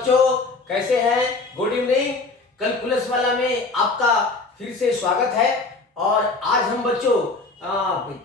बच्चों, कैसे हैं? Good evening. कैलकुलस वाला में आपका फिर से स्वागत है। और आज हम बच्चों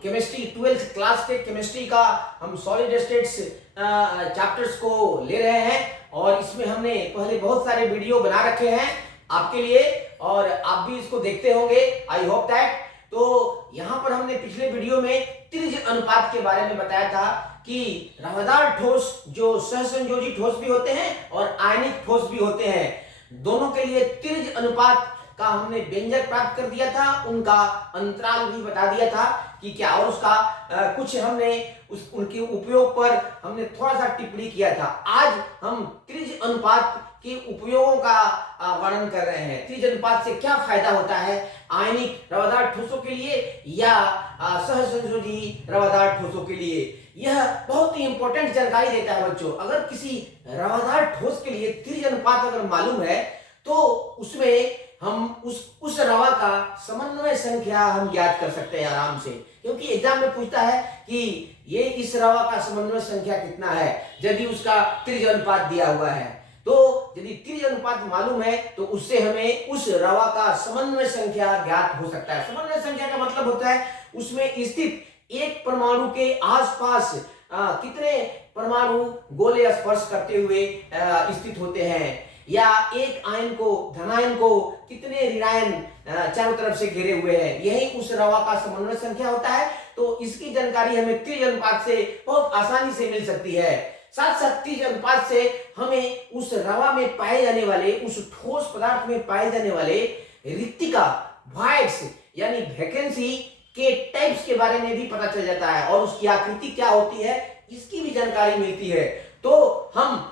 केमिस्ट्री 12th क्लास के केमिस्ट्री का हम सॉलिड स्टेट्स चैप्टर्स को ले रहे हैं। और इसमें हमने पहले बहुत सारे वीडियो बना रखे हैं आपके लिए और आप भी इसको देखते होंगे, आई होप दैट। तो यहाँ पर हमने पिछले वीडियो में त्रिज्य अनुपात के बारे में बताया था कि रवादार ठोस जो सहसंयोजी ठोस भी होते हैं और आयनिक ठोस भी होते हैं, दोनों के लिए त्रिज्य अनुपात का हमने व्यंजक प्राप्त कर दिया था, उनका अंतराल भी बता दिया था कि क्या, और उसका कुछ हमने उनके उपयोग पर हमने थोड़ा सा टिप्पणी किया था। आज हम त्रिज्य अनुपात के उपयोगों का वर्णन कर रहे हैं। त्रिज्य अनुपात से क्या फायदा होता है आयनिक रवादार ठोसों के लिए या सहसंयोजी रवादार ठोसों के लिए। यह बहुत ही इंपॉर्टेंट जानकारी देता है बच्चों। अगर किसी रवादार ठोस के लिए त्रिज्य अनुपात अगर मालूम है तो उसमें हम उस रवा का समन्वय संख्या हम ज्ञात कर सकते हैं आराम से, क्योंकि एग्जाम में पूछता है कि ये इस रवा का समन्वय संख्या कितना है यदि उसका त्रिज्य अनुपात दिया हुआ है। तो यदि त्रिज्य अनुपात मालूम है तो उससे हमें उस रवा का समन्वय संख्या ज्ञात हो सकता है। समन्वय संख्या का मतलब होता है उसमें स्थित एक परमाणु के आसपास कितने परमाणु गोले स्पर्श करते हुए स्थित होते हैं, या एक आयन को धनायन को कितने ऋणायन चारों तरफ से घेरे हुए हैं, यही उस रवा का समन्वय संख्या होता है। तो इसकी जानकारी हमें त्रिज्य अनुपात से बहुत आसानी से मिल सकती है। साथ साथ त्रिज्य अनुपात से हमें उस रवा में पाए जाने वाले, उस ठोस पदार्थ में पाए जाने वाले रिक्तिका, वॉइड्स यानी वैकेंसी के टाइप्स के बारे में भी पता चल जाता है और उसकी आकृति क्या होती है इसकी भी जानकारी मिलती है। तो हम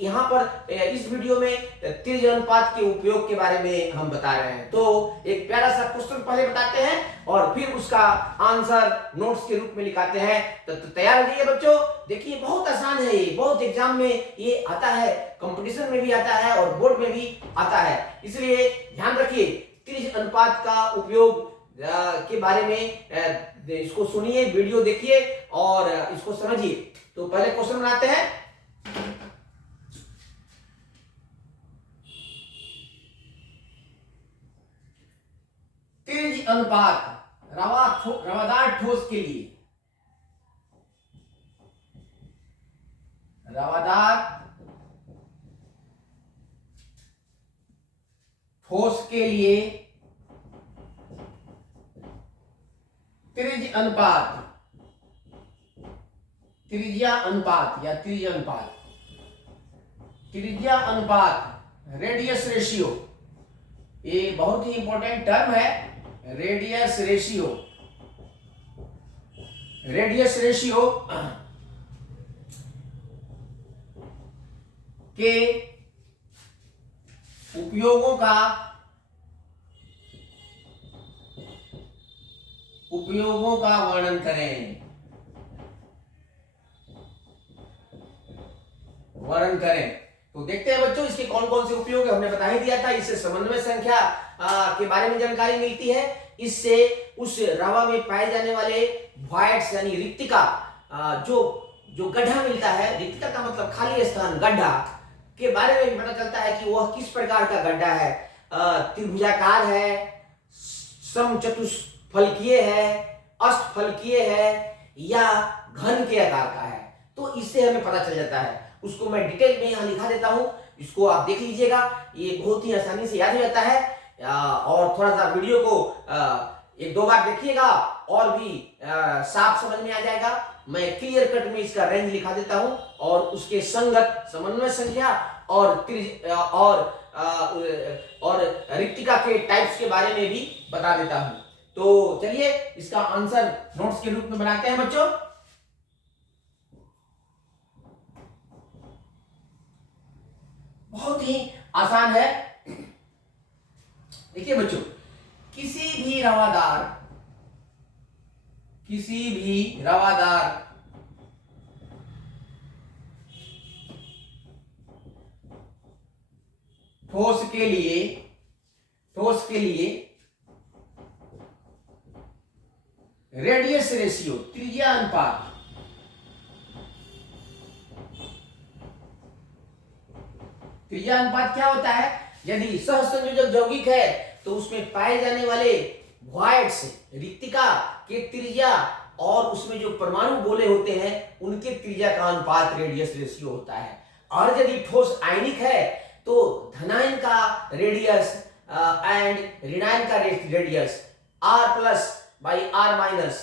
यहाँ पर इस वीडियो में त्रिज्य अनुपात के उपयोग के बारे में हम बता रहे हैं। तो एक प्यारा सा क्वेश्चन पहले बताते हैं और फिर उसका आंसर नोट्स के रूप में लिखाते हैं। तो तैयार हो जाइए बच्चों। देखिए बहुत आसान है ये, बहुत एग्जाम में ये आता है, कंपटीशन में भी आता है और बोर्ड में भी आता है, इसलिए ध्यान रखिए। त्रिज्य अनुपात का उपयोग के बारे में इसको सुनिए, वीडियो देखिए और इसको समझिए। तो पहले क्वेश्चन बनाते हैं। त्रिज्य अनुपात रवादार ठोस के लिए, रवादार ठोस के लिए त्रिज्य अनुपात, त्रिज्या अनुपात या त्रिज्य अनुपात, त्रिज्या अनुपात, रेडियस रेशियो, ये बहुत ही इंपॉर्टेंट टर्म है। रेडियस रेशियो, रेडियस रेशियो के उपयोगों का वर्णन करें, तो देखते हैं बच्चों इसके कौन कौन से उपयोग है। हमने बता ही दिया था, इससे समन्वय संख्या के बारे में जानकारी मिलती है, इससे उस रवा में पाए जाने वाले वॉइड्स यानी रिक्तिका, जो गड्ढा मिलता है, रिक्तिका का मतलब खाली स्थान, गड्ढा के बारे में भी पता चलता है कि वह किस प्रकार का गड्ढा है, त्रिभुजाकार है, समचतुष्फलकीय है, अष्टफलकीय है या घन के आकार का है। तो इससे हमें पता चल जाता है। उसको मैं डिटेल में यहाँ लिखा देता हूँ, इसको आप देख लीजिएगा, ये बहुत ही आसानी से याद हो जाता है। और थोड़ा सा वीडियो को एक दो बार देखिएगा और भी साफ समझ में आ जाएगा। मैं क्लियर कट में इसका रेंज लिखा देता हूँ और उसके संगत समन्वय संख्या और रिक्तिका के टाइप्स के बारे में भी बता देता हूँ। तो चलिए इसका आंसर नोट्स के रूप में बनाते हैं बच्चों। बहुत ही आसान है। देखिए बच्चों, किसी भी रवादार ठोस के लिए रेडियस रेशियो, त्रिज्या अनुपात त्रिज्या अनुपात क्या होता है? यदि सहसंयोजक यौगिक है तो उसमें पाए जाने वाले वॉइड्स, रिक्तिका के त्रिज्या और उसमें जो परमाणु गोले होते हैं उनके त्रिज्या का अनुपात रेडियस रेशियो होता है। और यदि ठोस आयनिक है तो धनायन का रेडियस एंड ऋणायन का रेडियस R+/R-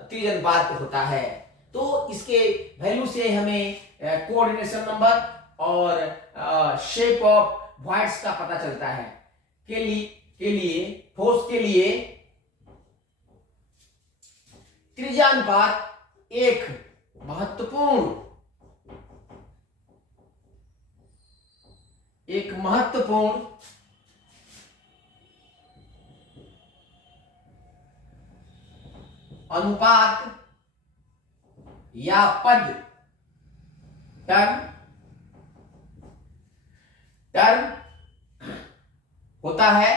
त्रिज्या अनुपात होता है। तो इसके वैल्यू से हमें कोऑर्डिनेशन नंबर और शेप ऑफ वॉइड्स का पता चलता है। के लिए ठोस के लिए त्रिज्या अनुपात एक महत्वपूर्ण अनुपात या पद टर्म होता है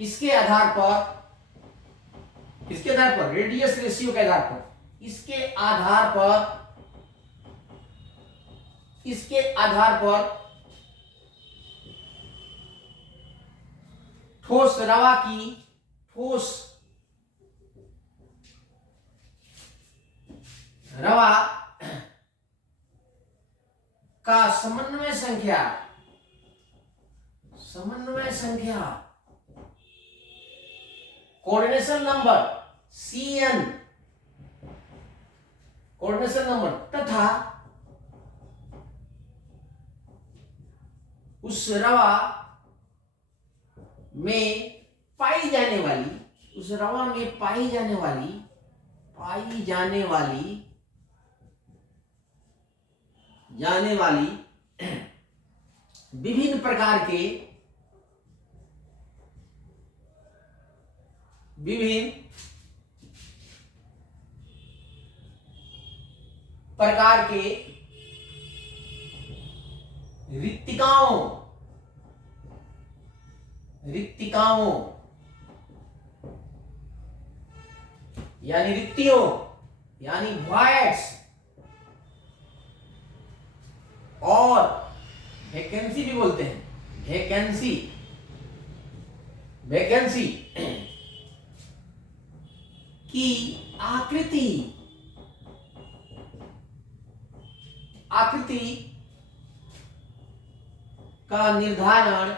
इसके आधार पर रेडियस रेशियो के आधार पर इसके आधार पर ठोस रवा का समन्वय संख्या कोऑर्डिनेशन नंबर CN तथा उस रवा में पाई जाने वाली विभिन्न प्रकार के रिक्तिकाओं यानी वॉइड्स और वैकेंसी भी बोलते हैं, वैकेंसी की आकृति का निर्धारण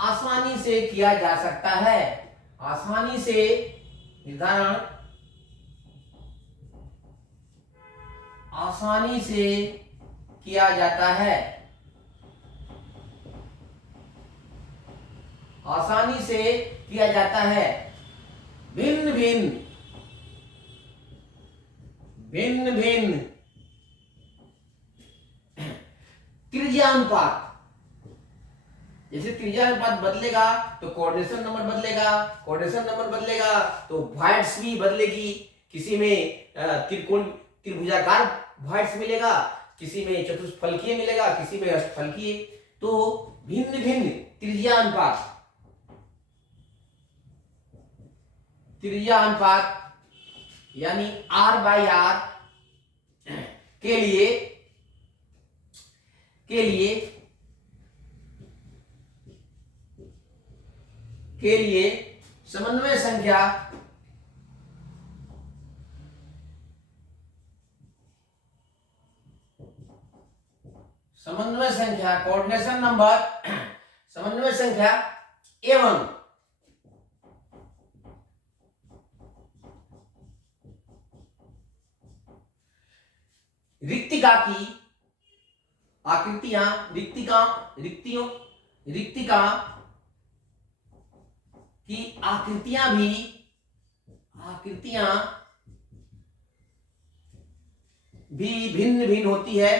आसानी से किया जा सकता है। आसानी से किया जाता है। भिन्न भिन्न त्रिज्या अनुपात, जैसे त्रिज्या अनुपात बदलेगा तो कोऑर्डिनेशन नंबर बदलेगा तो वॉइड्स भी बदलेगी। किसी में त्रिभुजाकार वॉइड्स मिलेगा, किसी में चतुष्फलकीय मिलेगा, किसी में अष्टफलकीय। तो भिन्न त्रिज्या अनुपात यानी R/R के लिए समन्वय संख्या कोऑर्डिनेशन नंबर समन्वय संख्या एवं रिक्तिका की आकृतियां भी भिन्न होती है।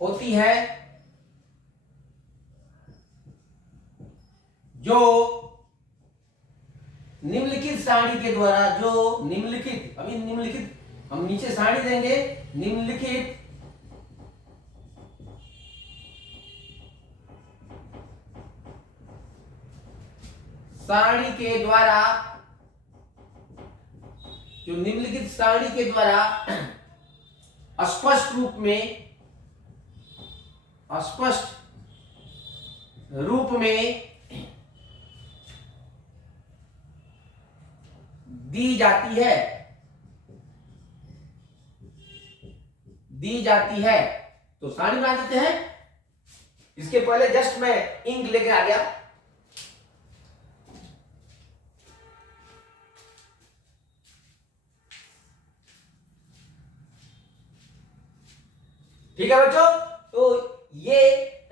होती है जो निम्नलिखित सारणी के द्वारा हम नीचे सारणी देंगे। निम्नलिखित सारणी के द्वारा, जो निम्नलिखित सारणी के द्वारा स्पष्ट रूप में दी जाती है। तो सारणी बना देते हैं। इसके पहले जस्ट मैं इंक लेके आ गया। ठीक है बच्चों, तो ये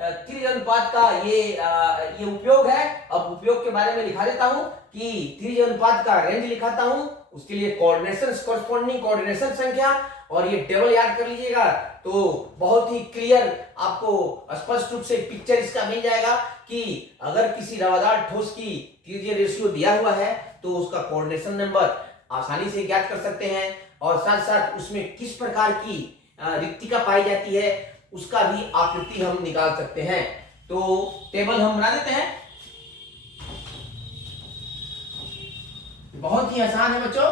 त्रिज अनुपात का ये उपयोग है। अब उपयोग के बारे में लिखा देता हूं कि त्रिज अनुपात का रेंज लिखाता हूं, उसके लिए कोऑर्डिनेशन, कॉरस्पॉन्डिंग कोऑर्डिनेशन संख्या, और ये टेबल याद कर लीजिएगा तो बहुत ही क्लियर आपको स्पष्ट रूप से पिक्चर इसका मिल जाएगा कि अगर किसी रवादार ठोस की त्रिज्यीय रेशियो दिया हुआ है तो उसका कोऑर्डिनेशन नंबर आसानी से ज्ञात कर सकते हैं, और साथ साथ उसमें किस प्रकार की रिक्तिका पाई जाती है उसका भी आकृति हम निकाल सकते हैं। तो टेबल हम बना देते हैं। बहुत ही आसान है बच्चों।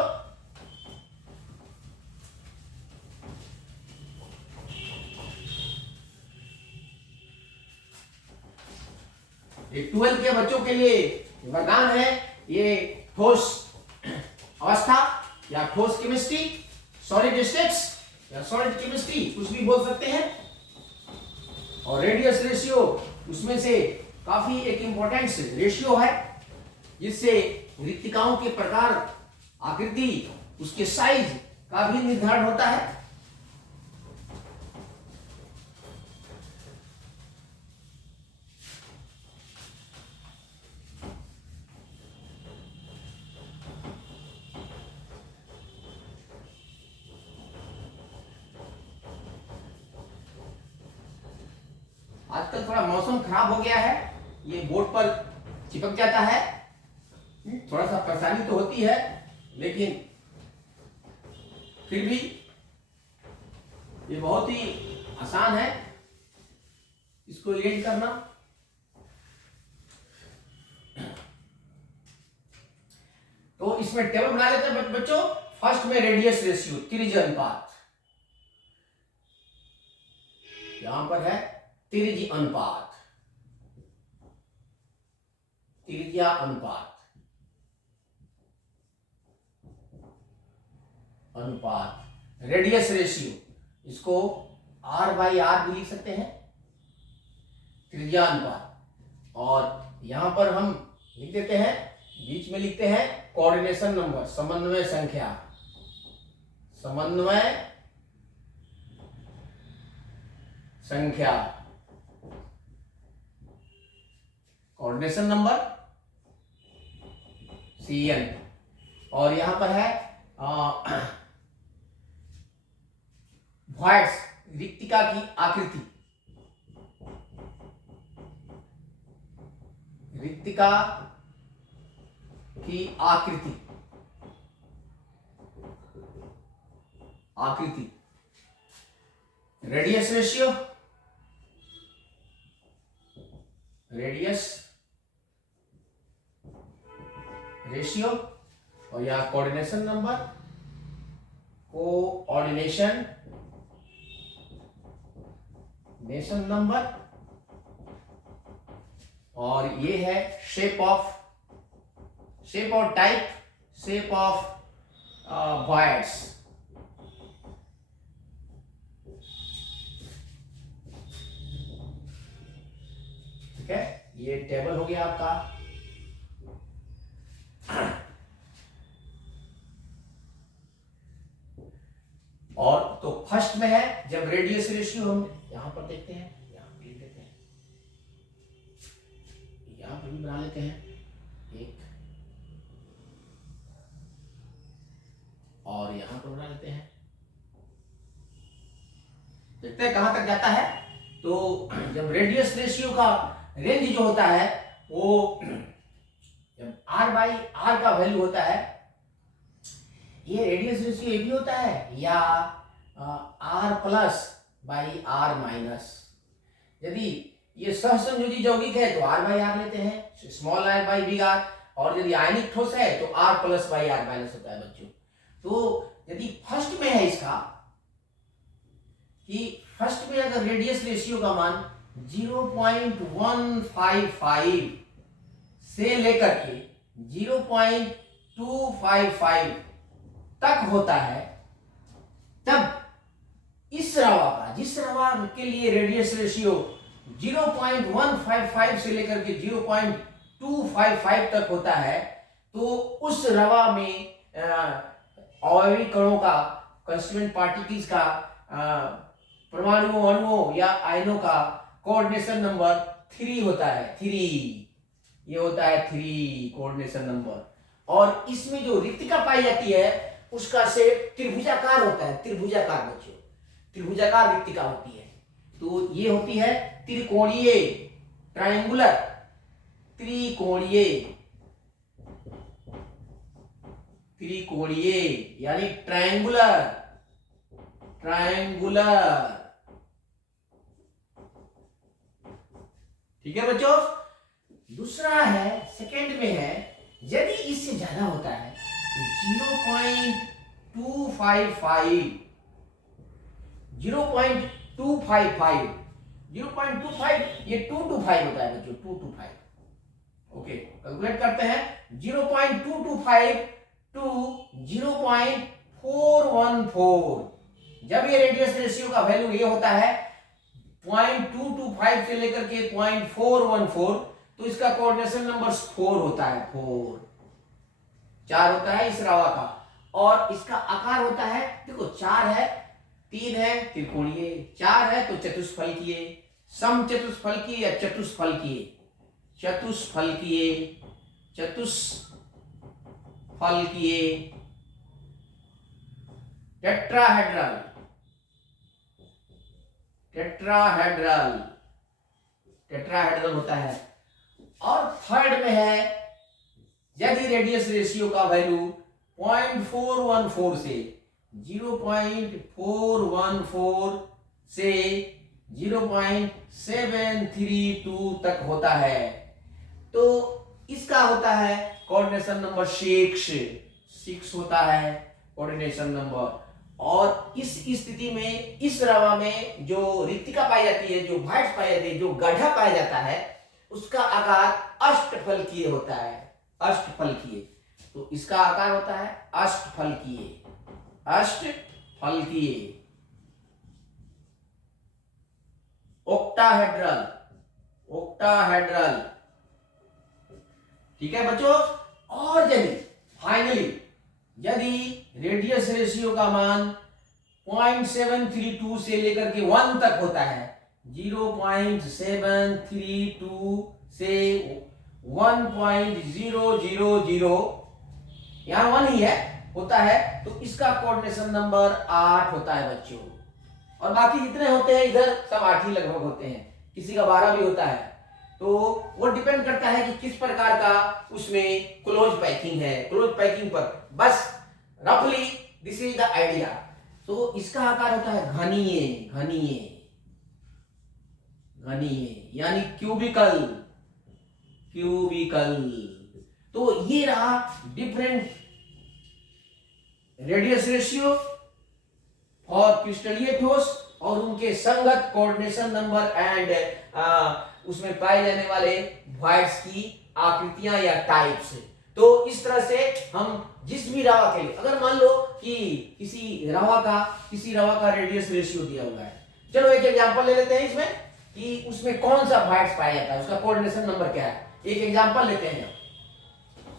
ये 12 के बच्चों के लिए वरदान है। ये ठोस अवस्था या ठोस केमिस्ट्री, सॉलिड स्टेट्स या सॉलिड केमिस्ट्री कुछ भी बोल सकते हैं। और रेडियस रेशियो उसमें से काफी एक इंपॉर्टेंट रेशियो है, जिससे रिक्तिकाओं के प्रकार, आकृति, उसके साइज का भी निर्धारण होता है। आजकल थोड़ा मौसम खराब हो गया है, ये बोर्ड पर चिपक जाता है, थोड़ा सा परेशानी तो होती है, लेकिन फिर भी ये बहुत ही आसान है इसको इरेज करना। तो इसमें टेबल बना लेते हैं बच्चों। फर्स्ट में रेडियस रेशियो, त्रिज्या अनुपात, यहां पर है त्रिज्या अनुपात, त्रिज्या अनुपात, रेडियस रेशियो, इसको R बाई R भी लिख सकते हैं, त्रिज्या अनुपात। और यहां पर हम लिख देते हैं, बीच में लिखते हैं कोऑर्डिनेशन नंबर, समन्वय संख्या, समन्वय संख्या, कोऑर्डिनेशन नंबर CN। और यहां पर है वॉइड्स, रिक्तिका की आकृति, रिक्तिका की आकृति, आकृति, रेडियस रेशियो, रेडियस रेशियो, और या coordination number, coordination nation number, और ये है शेप और टाइप, शेप ऑफ वॉइड्स। ठीक है, ये टेबल हो गया आपका। और तो फर्स्ट में है जब रेडियस रेशियो, हम यहां पर देखते हैं, यहां पर लिख देते हैं, यहां पर भी बना लेते हैं एक, और यहां पर बना लेते हैं। देखते हैं कहां तक जाता है। तो जब रेडियस रेशियो का रेंज जो होता है वो जब R बाई R का वैल्यू होता है, ये रेडियस रेशियो ये भी होता है, या R plus by R minus. यदि ये सहसंयोजी यौगिक है तो R बाई R लेते हैं, small r by big R, और यदि आयनिक ठोस है तो R plus by R minus होता है बच्चों। तो यदि फर्स्ट में है इसका कि फर्स्ट में अगर रेडियस रेशियो का मान 0.155 से लेकर के 0.255 तक होता है, तब इस रवा का, जिस रवा के लिए रेडियस रेशियो 0.155 से लेकर के 0.255 तक होता है, तो उस रवा में अवयवी कणों का, कंस्टिट्यूएंट पार्टिकल्स का, परमाणु अणुओं या आयनों का कोऑर्डिनेशन नंबर 3 होता है। 3 ये होता है 3 कोऑर्डिनेशन नंबर। और इसमें जो रिक्तिका पाई जाती है उसका शेप त्रिभुजाकार होता है। त्रिभुजाकार बच्चों, त्रिभुजाकार रिक्तिका होती है। तो ये होती है त्रिकोणीय, ट्रायंगुलर, त्रिकोणीय, त्रिकोणीय यानी ट्रायंगुलर, ट्रायंगुलर। ठीक है बच्चों। दूसरा है, सेकंड में है, यदि इससे ज्यादा होता है तो 0.255, 0.255, 0.25 ये 225 होता है बच्चों, 225। ओके, कैलकुलेट करते हैं। 0.225 टू 0.414, जब ये रेडियस रेशियो का वैल्यू ये होता है 0.225 से लेकर के 0.414, तो इसका कोऑर्डिनेशन नंबर 4 होता है। 4 होता है इस रवा का। और इसका आकार होता है, देखो 4 है, 3 है त्रिकोणीय, 4 है तो चतुष्फलकीय, समचतुष्फलकीय या चतुष्फलकीय, चतुष्फलकीय, चतुष्फलकीय, टेट्राहेड्रल, टेट्राहेड्रल, टेट्राहेड्रल होता है। और थर्ड में है, यदि रेडियस रेशियो का वैल्यू 0.414 से 0.414 से 0.732 तक होता है, तो इसका होता है कोऑर्डिनेशन नंबर 6 होता है कोऑर्डिनेशन नंबर। और इस स्थिति में, इस रवा में जो रिक्तिका पाई जाती है, जो भॉइड्स पाई जाती है, जो गड्ढा पाया जाता है, उसका आकार अष्टफलकीय होता है। अष्टफलकीय, तो इसका आकार होता है अष्टफलकीय, अष्टफलकीय, ओक्टाहेड्रल, ओक्टाहेड्रल। ठीक है बच्चों। और यदि फाइनली यदि रेडियस रेशियो का मान 0.732 से लेकर के 1 तक होता है, 0.732 से 1.000, यहां 1 ही है, होता है, तो इसका कोऑर्डिनेशन नंबर 8 होता है बच्चों। और बाकी जितने होते हैं इधर सब 8 ही लगभग होते हैं, किसी का 12 भी होता है। तो वो डिपेंड करता है कि किस प्रकार का उसमें क्लोज पैकिंग है, क्लोज पैकिंग पर। बस रफली दिस इज द आइडिया। तो इसका आकार होता है घनीय, घनीय, घनीय यानी क्यूबिकल, क्यूबिकल। तो ये रहा डिफरेंट रेडियस रेशियो और क्रिस्टलीय ठोस और उनके संगत कोऑर्डिनेशन नंबर एंड उसमें पाए जाने वाले वॉइड्स की आकृतियां या टाइप्स। तो इस तरह से हम जिस भी रवा के लिए, अगर मान लो कि किसी रवा का रेडियस रेशियो दिया हुआ है, चलो एक एग्जांपल ले लेते हैं इसमें कि उसमें कौन सा वॉइड्स पाया जाता है, उसका कोऑर्डिनेशन नंबर क्या है। एक एग्जांपल लेते हैं,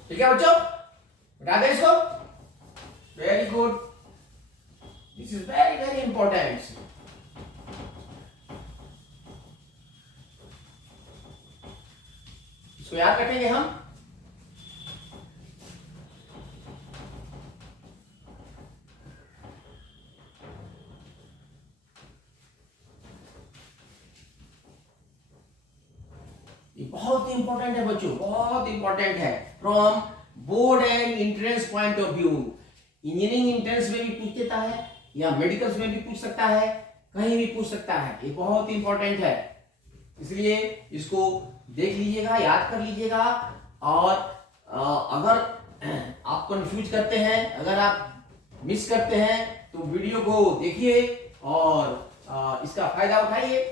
ठीक है बच्चों, बता दें इसको। Very good, this is very very important. इसको याद रखेंगे हम। ये बहुत इंपॉर्टेंट है बच्चों, बहुत इंपॉर्टेंट है from board and entrance point of view. Engineering entrance में भी पूछ देता है या मेडिकल्स में भी पूछ सकता है, कहीं भी पूछ सकता है। ये बहुत इंपॉर्टेंट है, इसलिए इसको देख लीजिएगा, याद कर लीजिएगा और अगर आप कंफ्यूज करते हैं, अगर आप मिस करते हैं तो वीडियो को देखिए और इसका फायदा उठाइए।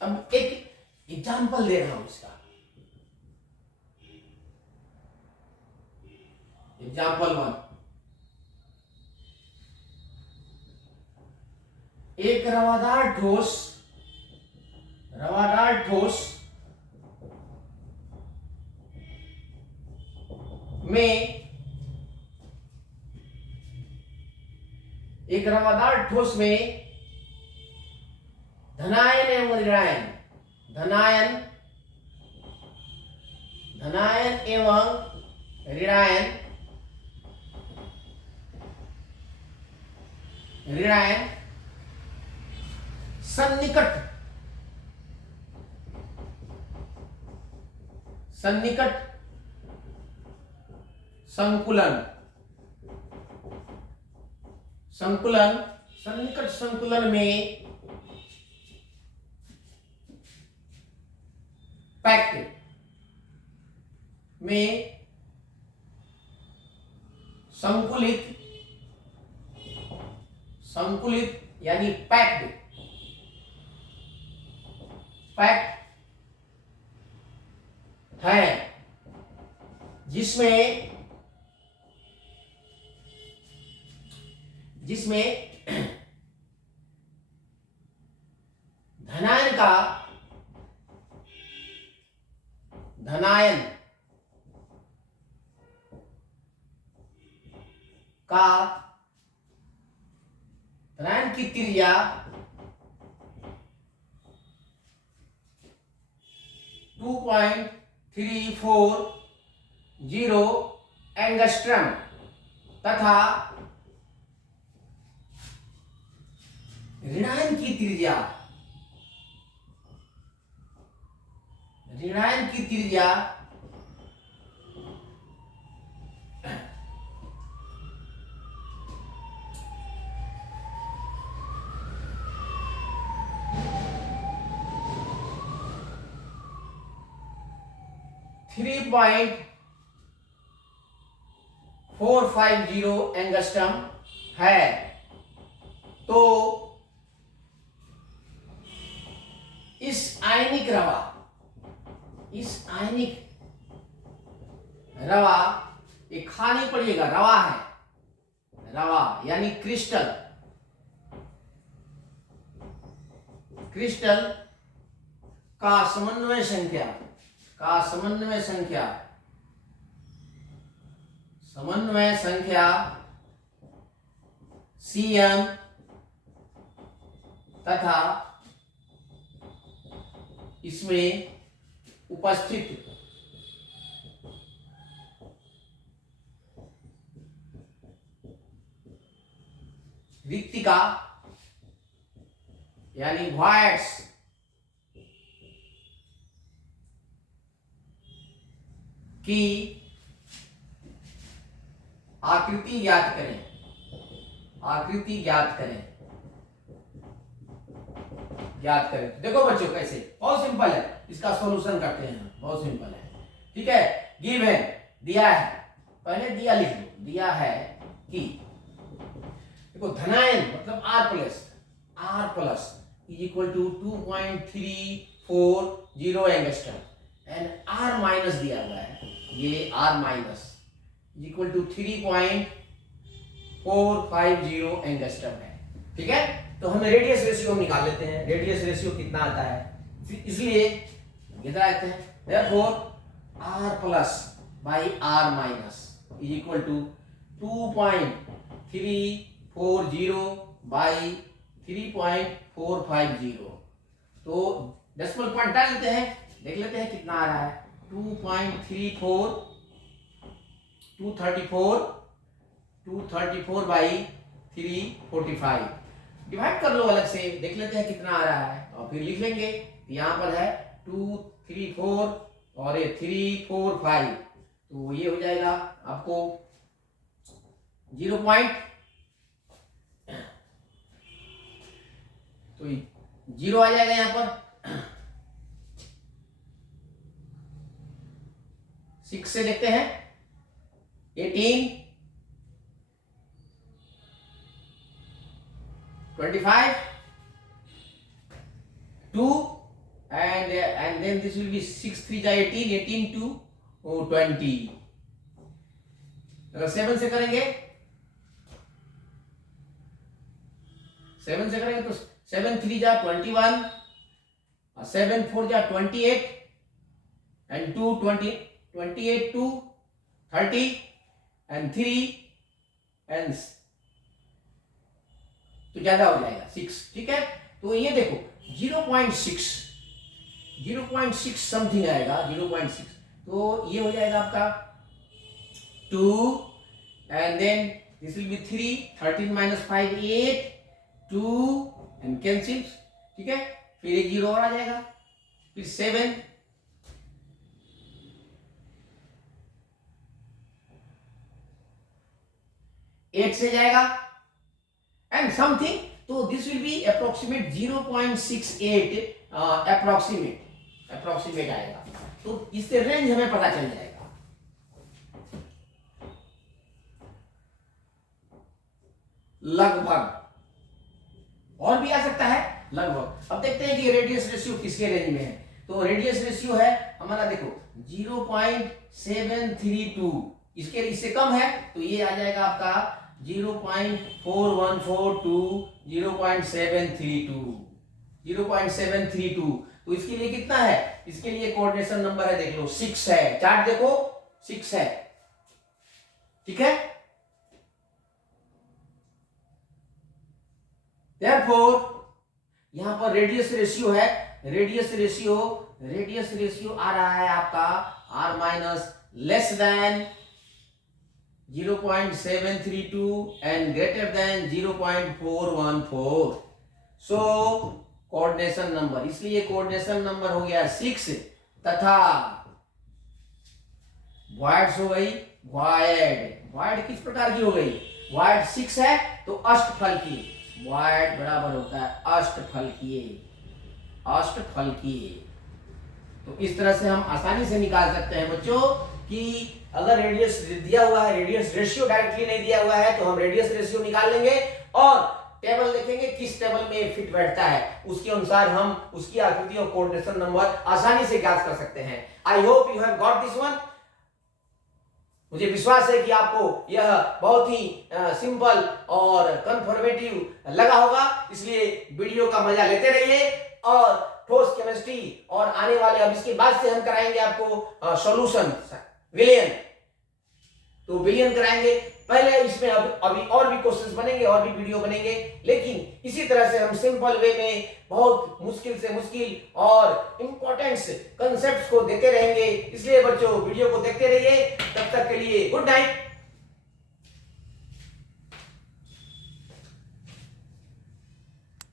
अब एक एग्जाम्पल दे रहा हूं इसका। एग्जाम्पल 1, एक रवादार ठोस में धनायन एवं ऋणायन, धनायन एवं ऋणायन सन्निकट सन्निकट संकुलन में पैक्ट में संकुलित यानी पैक्ट है, जिसमें धनायन की त्रिज्या 2.340 एंगस्ट्रम तथा ऋणायन की त्रिज्या 3.450 एंगस्ट्रम है। तो इस आयनिक रवा ये खाने पड़ेगा, रवा यानी क्रिस्टल का समन्वय संख्या Cm तथा इसमें उपस्थित रिक्तिका यानी वॉइड्स की आकृति ज्ञात करें। देखो बच्चों कैसे, बहुत सिंपल है, इसका सॉल्यूशन करते हैं, बहुत सिंपल है। ठीक है, गिव है, दिया है, पहले दिया लिख लो, दिया है कि देखो धनायन मतलब R plus is equal to 2.340 angstrom and R minus दिया हुआ है, ये R minus is equal to 3.450 angstrom है। ठीक है, तो हमें रेडियस रेशियो निकाल लेते हैं। रेडियस रेशियो कितना आता है, इसलिए कितना आते हैं, therefore R plus by R minus is equal to 2.340 by 3.450। तो डेसिमल पॉइंट डाल लेते हैं, देख लेते हैं कितना आ रहा है। 234 बाई 345 डिवाइड कर लो अलग से, देख लेते हैं कितना आ रहा है और फिर लिख लेंगे। यहाँ पर है 234 और ये 345, तो ये हो जाएगा आपको 0 पॉइंट, तो 0 आ जाएगा यहाँ पर 6 से देखते हैं 18 25 2 and then this will be 6 3 जा 18 18 to 20। अगर 7 से करेंगे 7 से करेंगे तो 7 3 जा 21 और 7 4 जा 28 and 2 20 28 to 30 and 3 and तो ज्यादा हो जाएगा 6। ठीक है, तो ये देखो 0.6 समथिंग आएगा 0.6, तो ये हो जाएगा आपका 2 and then this will be 3 13 minus 5 8 2 and cancels। ठीक है, फिर एक 0 और आ जाएगा, फिर 7 8 से जाएगा and something, तो this will be approximate 0.68 approximate आएगा, तो इससे रेंज हमें पता चल जाएगा। लगभग और भी आ सकता है लगभग। अब देखते हैं कि रेडियस रेशियो किसके रेंज में है। तो रेडियस रेशियो है हमारा देखो 0.732, इससे कम है तो ये आ जाएगा आपका 0.4142 to 0.732। तो इसके लिए कितना है, इसके लिए कोऑर्डिनेशन नंबर है देख लो 6 है, चार्ट देखो 6 है। ठीक है, therefore यहां पर रेडियस रेशियो है, रेडियस रेशियो आ रहा है आपका r minus less than 0.732 and greater than 0.414। So coordination number, इसलिए कोऑर्डिनेशन नंबर हो गया 6 तथा वॉइड्स हो गई वॉइड किस प्रकार की हो गई, वॉइड 6 है तो अष्टफल की, वॉइड बराबर होता है अष्टफल की। तो इस तरह से हम आसानी से निकाल सकते हैं बच्चों कि अगर रेडियस दिया हुआ है, रेडियस रेशियो डायरेक्टली नहीं दिया हुआ है तो हम रेडियस रेशियो निकाल लेंगे और टेबल देखेंगे किस टेबल में फिट बैठता है, उसके अनुसार हम उसकी आकृति और कोऑर्डिनेशन नंबर आसानी से ज्ञात कर सकते हैं। I hope you have got this one. मुझे विश्वास है कि आपको यह बहुत ही सिंपल और कंफर्मेटिव लगा होगा, इसलिए वीडियो का मजा लेते रहिए और ठोस केमिस्ट्री और आने वाले अब इसके बाद से हम कराएंगे आपको सॉल्यूशन विलियन, तो विलियन कराएंगे। पहले इसमें अभी और भी क्वेश्चंस बनेंगे और भी वीडियो बनेंगे, लेकिन इसी तरह से हम सिंपल वे में बहुत मुश्किल से मुश्किल और इंपॉर्टेंट कंसेप्ट्स को देते रहेंगे। इसलिए बच्चों वीडियो को देखते रहिए, तब तक के लिए गुड नाइट।